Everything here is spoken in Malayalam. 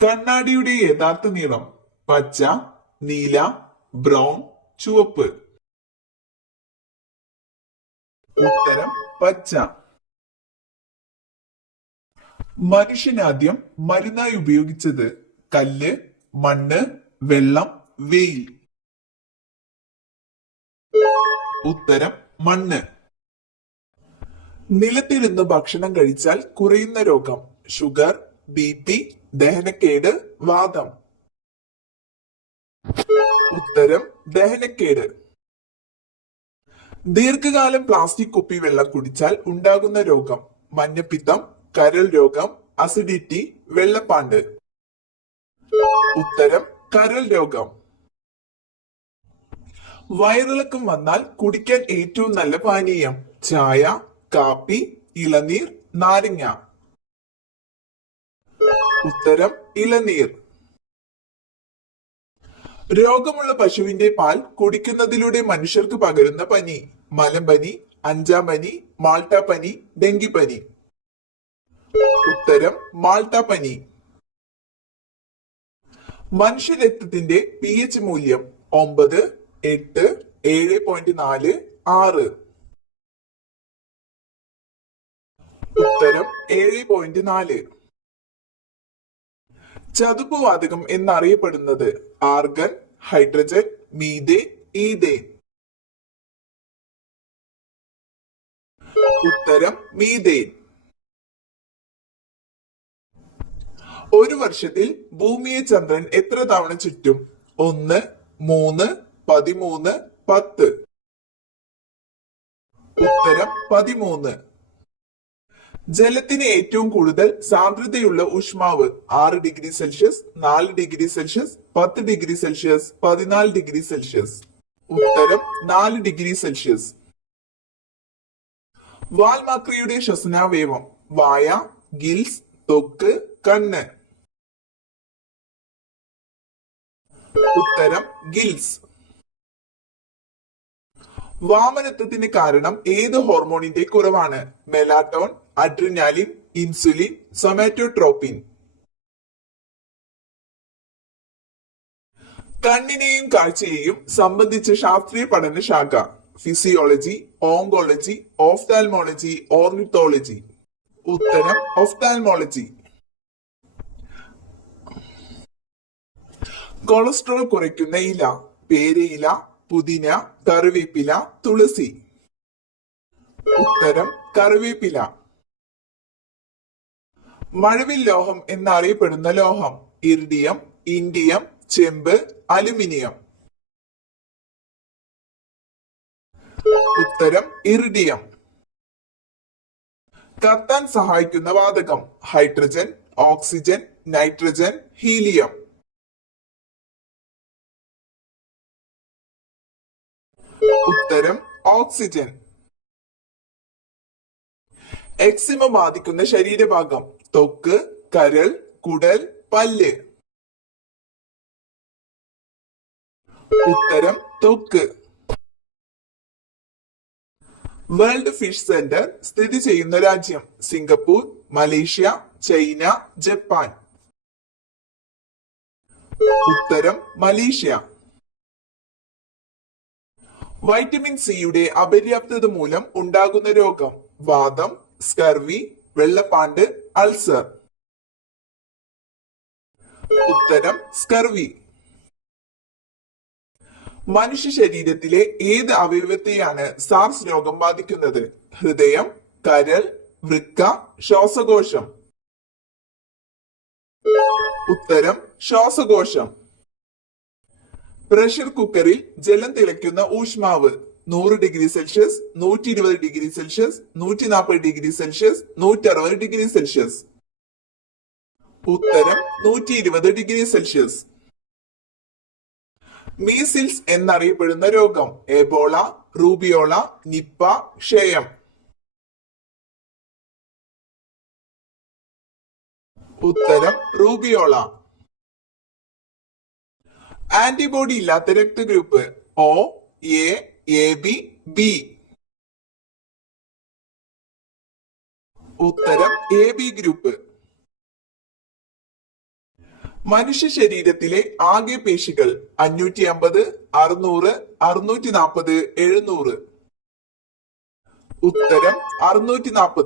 കണ്ണാടിയുടെ യഥാർത്ഥ നിറം പച്ച, നീല, ബ്രൗൺ, ചുവപ്പ്. ഉത്തരം പച്ച. മനുഷ്യനാദ്യം മരുന്നായി ഉപയോഗിച്ചത് കല്ല്, മണ്ണ്, വെള്ളം, വെയിൽ. ഉത്തരം മണ്ണ്. നിലത്തിരുന്ന് ഭക്ഷണം കഴിച്ചാൽ കുറയുന്ന രോഗം ഷുഗർ, ബി.പി, ദഹനക്കേട്, വാതം. ഉത്തരം ദഹനക്കേട്. ദീർഘകാലം പ്ലാസ്റ്റിക് കുപ്പി വെള്ളം കുടിച്ചാൽ ഉണ്ടാകുന്ന രോഗം മഞ്ഞപ്പിത്തം, കരൾ രോഗം, അസിഡിറ്റി, വെള്ളപ്പാണ്ട്. ഉത്തരം കരൾ രോഗം. വയറിളക്കം വന്നാൽ കുടിക്കാൻ ഏറ്റവും നല്ല പാനീയം ചായ, കാപ്പി, ഇളനീർ, നാരങ്ങ. ഉത്തരം ഇളനീർ. രോഗമുള്ള പശുവിന്റെ പാൽ കുടിക്കുന്നതിലൂടെ മനുഷ്യർക്ക് പകരുന്ന പനി മലമ്പനി, അഞ്ചാം പനി, മാൾട്ട പനി, ഡെങ്കിപ്പനി. ഉത്തരം മാൾട്ട പനി. മനുഷ്യരക്തത്തിന്റെ pH മൂല്യം 9, 8, 7.4, 6. ഉത്തരം 7.4. ചതുപ്പുവാതകം എന്നറിയപ്പെടുന്നത് ആർഗൺ, ഹൈഡ്രജൻ, മീഥേൻ, ഈഥേൻ. ഉത്തരം മീഥേൻ. ഒരു വർഷത്തിൽ ഭൂമിയെ ചന്ദ്രൻ എത്ര തവണ ചുറ്റും 1, 3, 13, 10. ഉത്തരം 13. ജലത്തിന് ഏറ്റവും കൂടുതൽ സാന്ദ്രതയുള്ള ഊഷ്മാവ് 6 degree Celsius, 4 degree Celsius, 10 degree Celsius, 14 degree Celsius. ഉത്തരം 4 ഡിഗ്രി സെൽഷ്യസ്. വാൽമാക്രിയുടെ ശ്വസനാവയവം വായ, ഗിൽസ്, ത്വക്ക്, കണ്ണ്. ഉത്തരം ഗിൽസ്. വാമനത്വത്തിന് കാരണം ഏത് ഹോർമോണിന്റെ കുറവാണ് മെലാറ്റോൺ, അഡ്രിനാലിൻ, ഇൻസുലിൻ, സൊമാറ്റോട്രോപ്പിൻ. കണ്ണിനെയും കാഴ്ചയെയും സംബന്ധിച്ച ശാസ്ത്രീയ പഠന ശാഖ ഫിസിയോളജി, ഓങ്കോളജി, ഓഫ്താൽമോളജി, ഓർണിത്തോളജി. ഉത്തരം ഓഫ്താൽമോളജി. കൊളസ്ട്രോൾ കുറയ്ക്കുന്ന ഇല പേരയില, പുതിന, കറിവേപ്പില, തുളസി. ഉത്തരം കറിവേപ്പില. മഴവിൽ ലോഹം എന്നറിയപ്പെടുന്ന ലോഹം ഇർഡിയം, ഇൻഡിയം, ചെമ്പ്, അലുമിനിയം. ഉത്തരം ഇർഡിയം. കത്താൻ സഹായിക്കുന്ന വാതകം ഹൈഡ്രജൻ, ഓക്സിജൻ, നൈട്രജൻ, ഹീലിയം. ഉത്തരം ഓക്സിജൻ. എക്സിമ ബാധിക്കുന്ന ശരീരഭാഗം ത്വക്ക്, കരൾ, കുടൽ, പല്ല്. ഉത്തരം ത്വക്ക്. വേൾഡ് ഫിഷ് സെന്റർ സ്ഥിതി ചെയ്യുന്ന രാജ്യം സിംഗപ്പൂർ, മലേഷ്യ, ചൈന, ജപ്പാൻ. ഉത്തരം മലേഷ്യ. വൈറ്റമിൻ സിയുടെ അപര്യാപ്തത മൂലം ഉണ്ടാകുന്ന രോഗം വാതം, സ്കർവി, വെള്ളപ്പാണ്ട്, അൾസർ. ഉത്തരം സ്കർവി. മനുഷ്യ ശരീരത്തിലെ ഏത് അവയവത്തെയാണ് സാർസ് രോഗം ബാധിക്കുന്നത് ഹൃദയം, കരൾ, വൃക്ക, ശ്വാസകോശം. ഉത്തരം ശ്വാസകോശം. പ്രഷർ കുക്കറിൽ ജലം തിളയ്ക്കുന്ന ഊഷ്മാവ് 100 degree Celsius, 120 degree Celsius, 140 degree Celsius, 160 degree Celsius. ഉത്തരം 120 ഡിഗ്രി സെൽഷ്യസ്. മീസിൽസ് എന്നറിയപ്പെടുന്ന രോഗം എബോള, റൂബിയോള, നിപ്പ, ക്ഷയം. ഉത്തരം റൂബിയോള. ആന്റിബോഡി ഇല്ലാത്ത രക്തഗ്രൂപ്പ് O, A, A B, B. ഉത്തരം എ ബി ഗ്രൂപ്പ്. മനുഷ്യ ശരീരത്തിലെ ആകെ പേശികൾ 550, 600, 640, 700. ഉത്തരം 640.